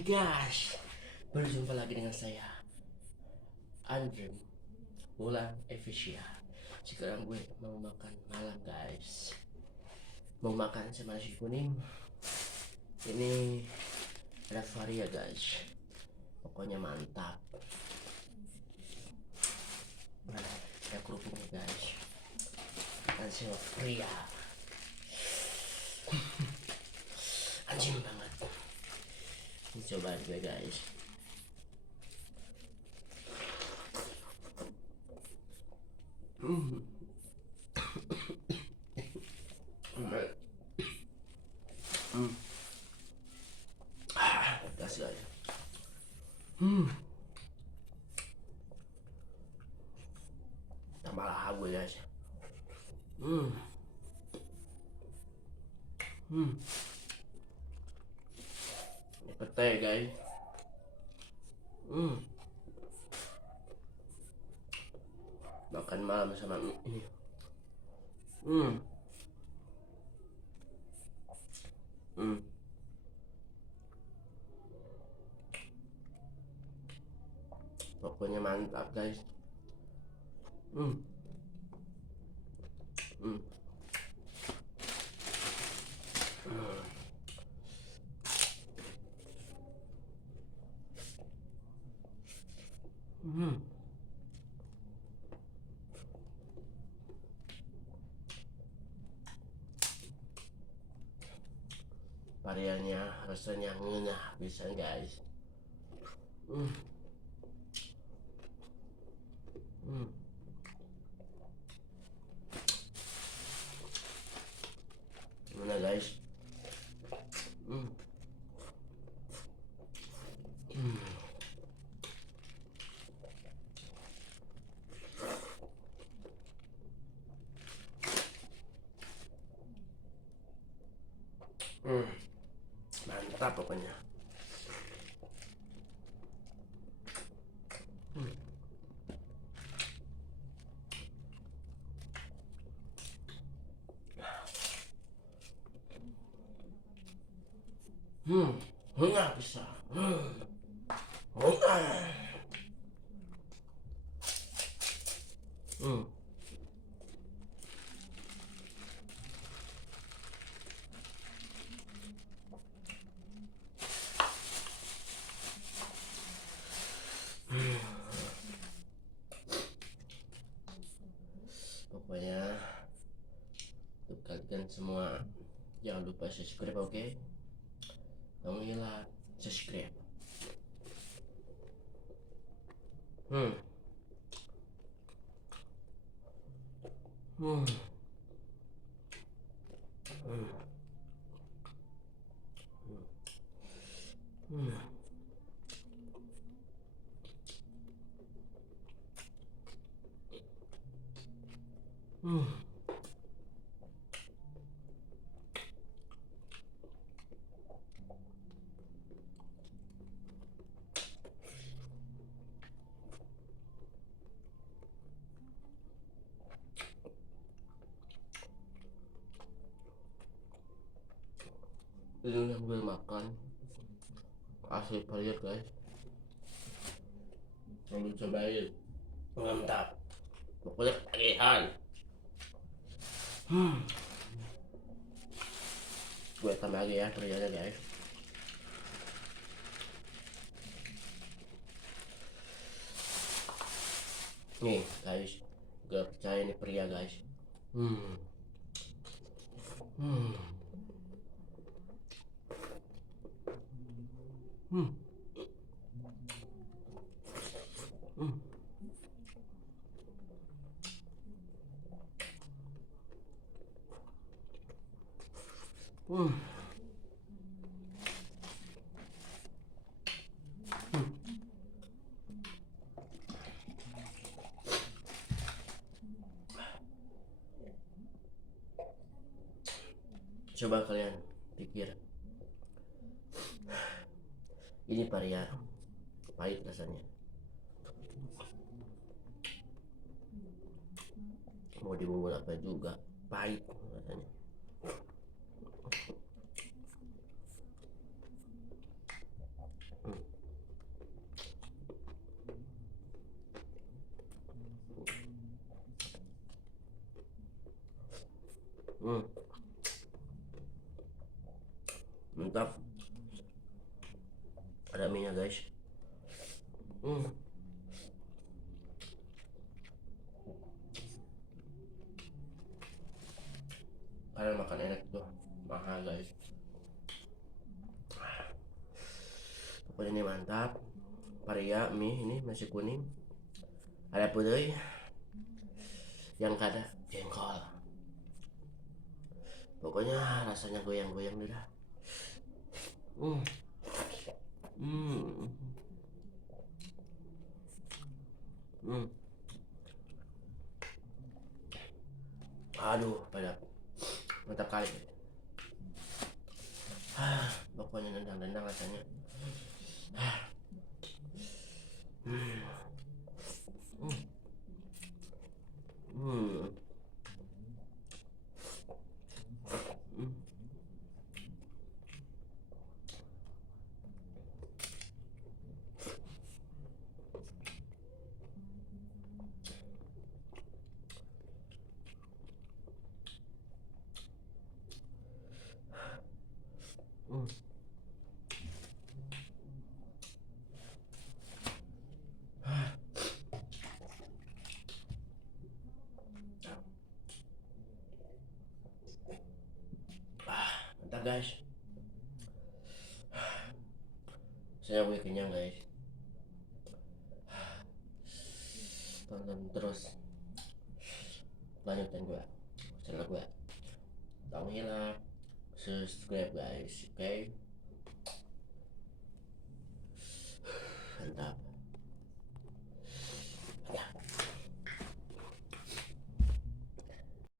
Hai guys, berjumpa lagi dengan saya Andre Mulan Efisya. Sekarang gue mau makan malam guys. Mau makan sama nasi kuning. Ini ada varia guys. Pokoknya mantap. Nah, ada kerupuknya guys. Makan sama pria. Anjing banget. Ini cobain gue guys. Hmm. Pedas guys. Tambah lahap gue guys. Ini pete guys. Makan malam sama ini. Pokoknya mantap guys. Hmm. Variannya rasanya ngenyah bisa guys. Gimana guys? Mantap pokoknya. Enggak bisa. Pokoknya untuk kalian semua jangan lupa subscribe, oke? Kamu hilang subscribe. Hmm. Ini sambil makan asli varian guys. Lalu cobain, mantap. Pokoknya ketagihan. Gue tambah lagi ya variannya guys. Nih guys, gak percaya nih pria guys. Coba kalian pikir, ini varian pahit rasanya. Mau dibumbu apa juga pahit rasanya. Ada mie nya guys. Hmm. Kalian makan enak tuh, mahal guys. Pokoknya ini mantap. Paria mie ini masih kuning. Ada putih yang kada jengkol. Pokoknya rasanya goyang-goyang dah. Hmm. Hmm. Hmm. Aduh, pada mantap kali. Pokoknya nendang-nendang rasanya. Hmm. Hmm. Hmm. Hmm. Mantap guys. Saya gue kenyang guys. Tonton terus lanjutin gue channel gue. Jangan hilang subscribe guys, oke?